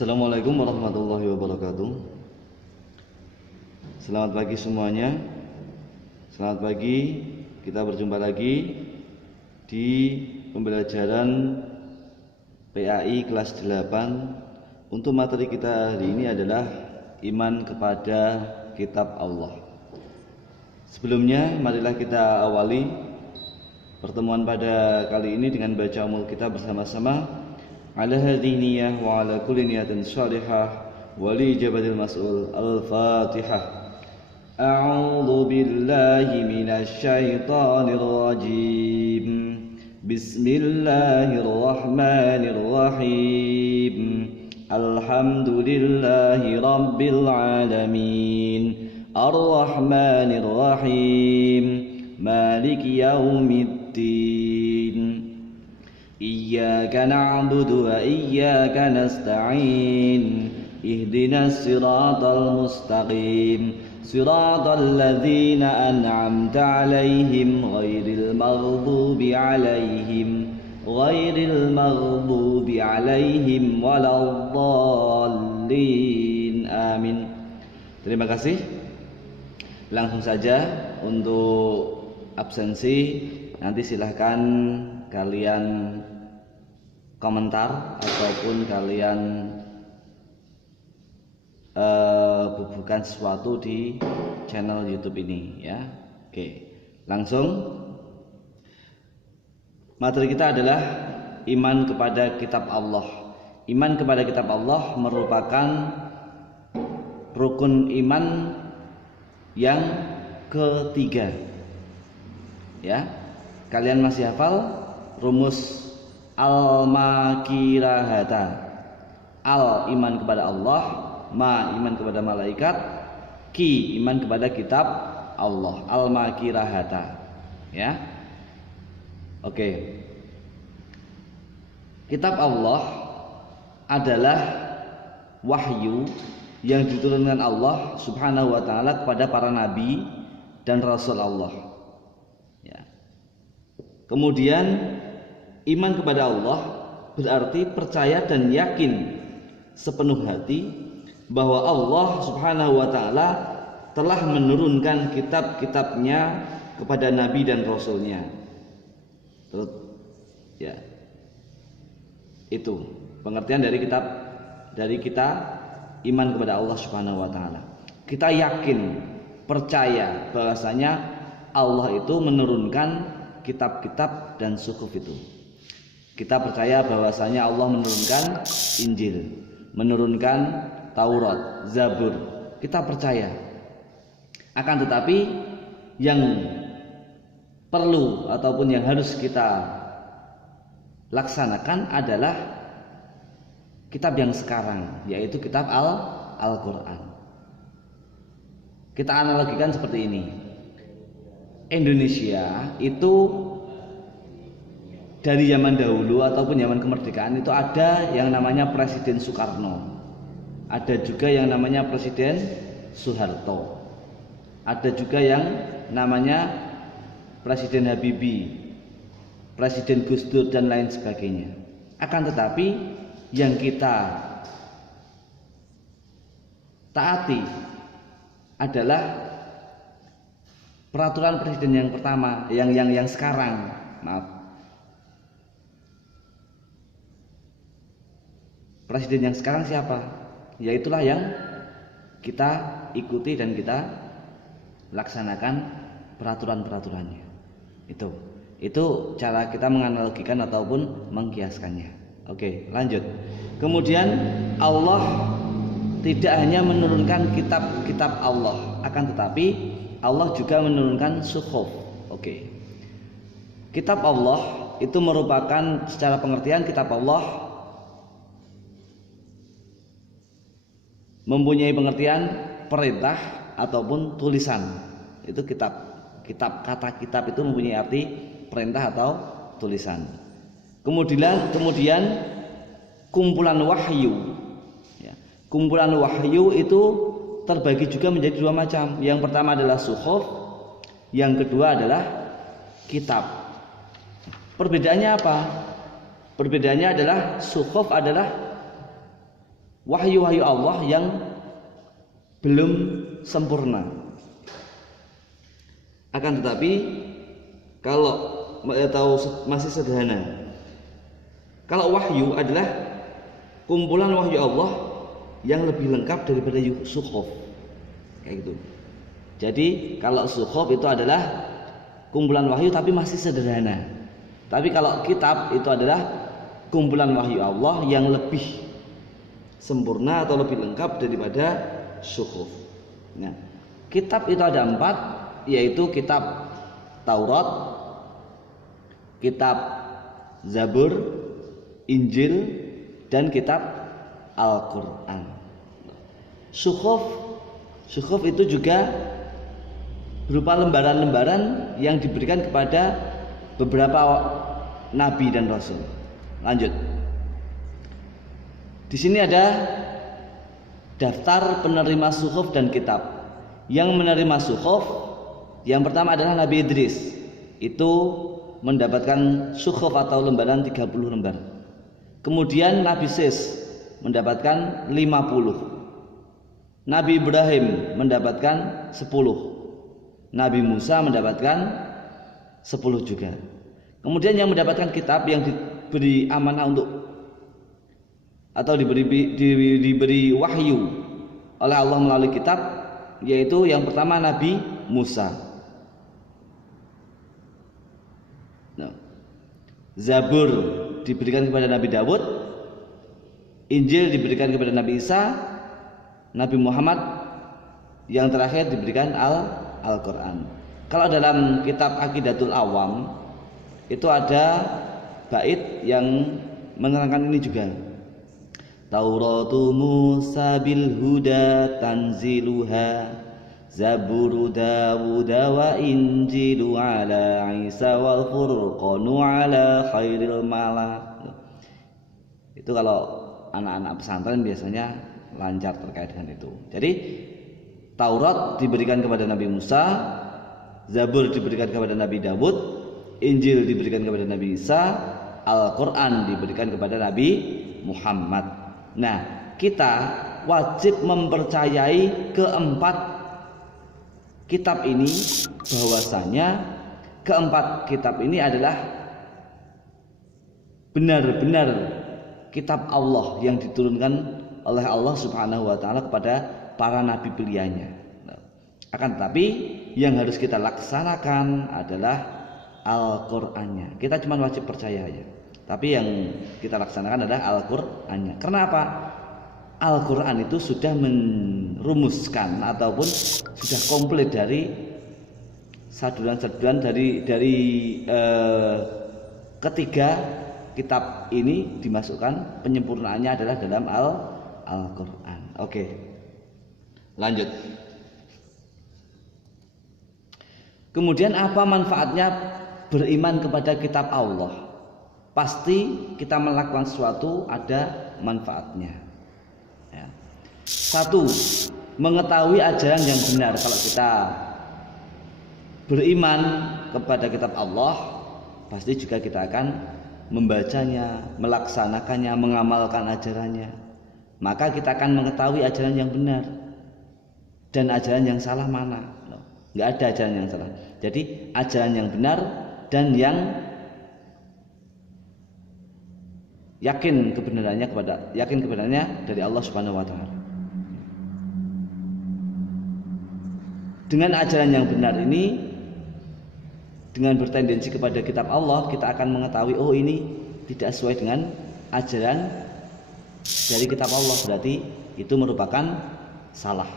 Assalamualaikum warahmatullahi wabarakatuh. Selamat pagi semuanya. Selamat pagi. Kita berjumpa lagi di pembelajaran PAI kelas 8. Untuk materi kita hari ini adalah iman kepada kitab Allah. Sebelumnya marilah kita awali pertemuan pada kali ini dengan baca umul kita bersama-sama. Ala hadhihi niyyah wa ala kulli niyatin shalihah wa li jabalil mas'ul. Al-Fatihah. A'udzu billahi minasy syaithanir rajim. Bismillahirrahmanirrahim. Alhamdulillahi rabbil alamin. Ar-Rahmanir Rahim. Maliki yaumiddin. Iyyaka na'budu wa iyyaka nasta'in. Ihdinas siratal mustaqim. Siratal ladzina an'amta 'alaihim ghairil maghdubi 'alaihim waladdallin. Amin. Terima kasih. Langsung saja untuk absensi nanti silahkan kalian komentar ataupun kalian bubuhkan sesuatu di channel YouTube ini ya. Oke, langsung materi kita adalah iman kepada kitab Allah. Iman kepada kitab Allah merupakan rukun iman yang ketiga. Ya, kalian masih hafal rumus al-makirahata? Al iman kepada Allah, ma iman kepada malaikat, ki iman kepada kitab Allah. Al-makirahata. Ya. Oke. Kitab Allah adalah wahyu yang diturunkan Allah Subhanahu wa taala kepada para nabi dan rasul Allah. Ya. Kemudian iman kepada Allah berarti percaya dan yakin sepenuh hati bahwa Allah Subhanahu wa taala telah menurunkan kitab-kitabnya kepada nabi dan rasulnya. Terus ya. Itu pengertian dari kita iman kepada Allah Subhanahu wa taala. Kita yakin, percaya bahwasanya Allah itu menurunkan kitab-kitab dan suhuf itu. Kita percaya bahwasanya Allah menurunkan Injil, menurunkan Taurat, Zabur. Kita percaya. Akan tetapi yang perlu ataupun yang harus kita laksanakan adalah kitab yang sekarang, yaitu kitab Al-Quran. Kita analogikan seperti ini. Indonesia itu dari zaman dahulu ataupun zaman kemerdekaan itu ada yang namanya Presiden Soekarno, ada juga yang namanya Presiden Soeharto, ada juga yang namanya Presiden Habibie, Presiden Gus Dur dan lain sebagainya. Akan tetapi yang kita taati adalah peraturan presiden yang pertama, yang sekarang. Maaf. Presiden yang sekarang siapa? Yaitulah yang kita ikuti dan kita laksanakan peraturan-peraturannya. Itu cara kita menganalogikan ataupun mengkiaskannya. Oke, lanjut. Kemudian Allah tidak hanya menurunkan kitab-kitab Allah, akan tetapi Allah juga menurunkan suhuf. Oke. Kitab Allah itu merupakan secara pengertian kitab Allah mempunyai pengertian perintah ataupun tulisan. Itu kitab. Kata kitab itu mempunyai arti perintah atau tulisan. Kemudian kumpulan wahyu. Ya. Kumpulan wahyu itu terbagi juga menjadi dua macam. Yang pertama adalah suhuf, yang kedua adalah kitab. Perbedaannya apa? Perbedaannya adalah suhuf adalah wahyu-wahyu Allah yang belum sempurna. Akan tetapi kalau masih sederhana, kalau wahyu adalah kumpulan wahyu Allah yang lebih lengkap daripada suhuf, kayak gitu. Jadi kalau suhuf itu adalah kumpulan wahyu tapi masih sederhana. Tapi kalau kitab itu adalah kumpulan wahyu Allah yang lebih sempurna atau lebih lengkap daripada suhuf. Nah, kitab itu ada 4, yaitu kitab Taurat, kitab Zabur, Injil, dan kitab Al-Quran. Suhuf itu juga berupa lembaran-lembaran yang diberikan kepada beberapa nabi dan rasul. Lanjut. Di sini ada daftar penerima suhuf dan kitab. Yang menerima suhuf yang pertama adalah Nabi Idris. Itu mendapatkan suhuf atau lembaran 30 lembar. Kemudian Nabi Sis mendapatkan 50. Nabi Ibrahim mendapatkan 10. Nabi Musa mendapatkan 10 juga. Kemudian yang mendapatkan kitab yang diberi amanah untuk atau diberi wahyu oleh Allah melalui kitab, yaitu yang pertama Nabi Musa. Nah, Zabur diberikan kepada Nabi Dawud, Injil diberikan kepada Nabi Isa, Nabi Muhammad yang terakhir diberikan Al-Quran. Kalau dalam kitab Aqidatul Awam itu ada bait yang menerangkan ini juga. Tauratu Musa bil huda tanziluha, Zaburu Dawud wa Injilu ala Isa wal Furqanu ala khairil mala. Itu kalau anak-anak pesantren biasanya lancar terkait dengan itu. Jadi Taurat diberikan kepada Nabi Musa, Zabur diberikan kepada Nabi Dawud, Injil diberikan kepada Nabi Isa, Al-Quran diberikan kepada Nabi Muhammad. Nah, kita wajib mempercayai keempat kitab ini, bahwasanya keempat kitab ini adalah benar-benar kitab Allah yang diturunkan oleh Allah Subhanahu wa taala kepada para nabi pilihannya. Akan tetapi yang harus kita laksanakan adalah Al-Qur'annya. Kita cuma wajib percaya aja. Tapi yang kita laksanakan adalah Al-Qur'annya. Karena apa? Al-Qur'an itu sudah merumuskan ataupun sudah komplit dari saduran-saduran dari ketiga kitab ini dimasukkan, penyempurnaannya adalah dalam Al-Qur'an. Oke. Lanjut. Kemudian apa manfaatnya beriman kepada kitab Allah? Pasti kita melakukan sesuatu ada manfaatnya. Ya. 1. Mengetahui ajaran yang benar. Kalau kita beriman kepada kitab Allah, pasti juga kita akan membacanya, melaksanakannya, mengamalkan ajarannya. Maka kita akan mengetahui ajaran yang benar dan ajaran yang salah mana. Nggak ada ajaran yang salah. Jadi ajaran yang benar dan yang yakin kebenarannya dari Allah Subhanahu wa taala. Dengan ajaran yang benar ini, dengan bertendensi kepada kitab Allah, kita akan mengetahui oh ini tidak sesuai dengan ajaran dari kitab Allah, berarti itu merupakan salah.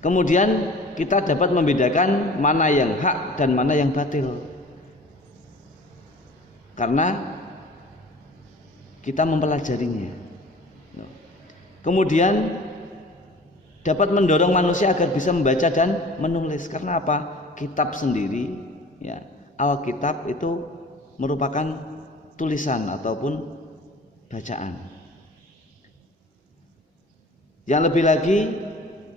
Kemudian kita dapat membedakan mana yang hak dan mana yang batil, karena kita mempelajarinya. Kemudian dapat mendorong manusia agar bisa membaca dan menulis. Karena apa? Kitab sendiri, ya, Alkitab itu merupakan tulisan ataupun bacaan. Yang lebih lagi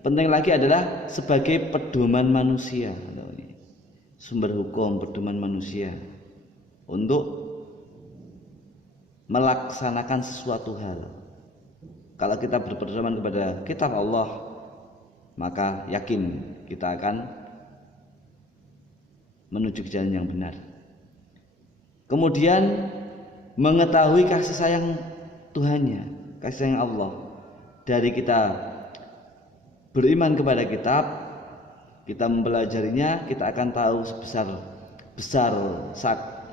penting lagi adalah sebagai pedoman manusia, sumber hukum pedoman manusia untuk melaksanakan sesuatu hal. Kalau kita berpedoman kepada kitab Allah, maka yakin kita akan menuju ke jalan yang benar. Kemudian mengetahui kasih sayang Tuhannya, kasih sayang Allah. Dari kita beriman kepada kitab, kita mempelajarinya, kita akan tahu besar